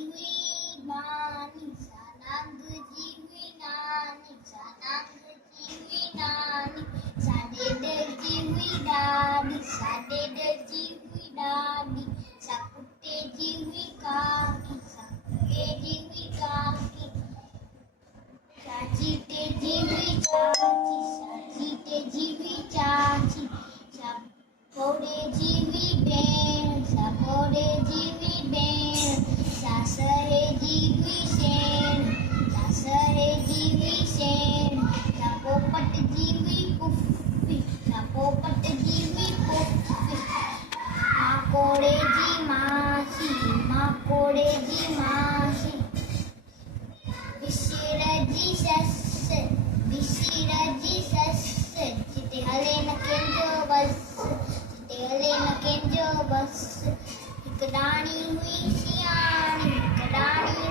हुई नानी सानंग जी हुई नानी सानंग जी हुई नानी साडेड जी हुई दादी साडेड जी हुई दादी साकुटे जी हुई काकी साकुटे जी हुई काकी साचीटे जी हुई चाची साचीटे जी हुई चाची सापोड़े जी हुई बेन सापोड़े जी हुई बेन सासरे जी हुई सेन सासरे जी हुई सेन सापोपट जी हुई पुफ्फी सापोपट जी हुई पुफ्फी माकोड़े जी मासी माकोड़े जी मासी विशिराजी सस विशिराजी सस चिते हले न केंजो बस चिते हले न केंजो बस हिकु डाणी हुई सियाणी हिकु डाणी